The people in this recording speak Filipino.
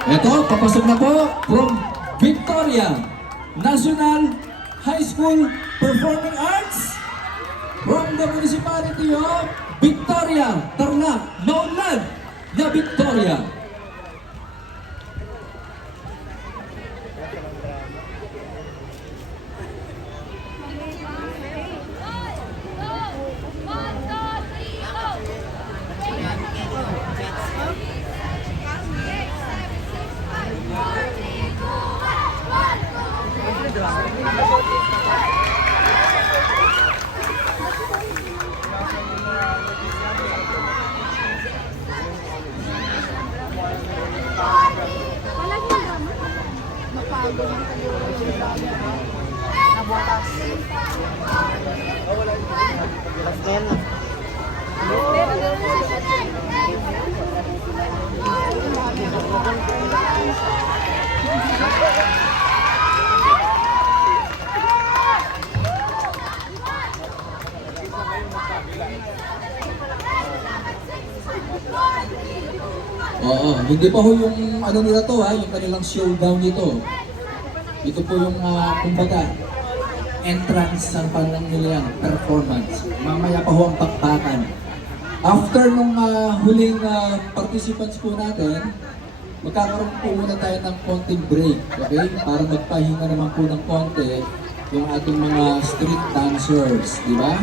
Ito, papasok na po from Victoria National High School Performing Arts from the Municipality of Victoria, Tarlac, Maunlad na Victoria. Oo, hindi pa ho yung ano nila to ha, yung kanilang showdown nito. Ito po yung kumbaga entrance sa palang nila yan, performance. Mamaya pa ho ang pakbakan. After nung huling participants po natin, magkakaroon po muna tayo ng konting break, okay? Para magpahinga naman po ng konti yung ating mga street dancers, di ba?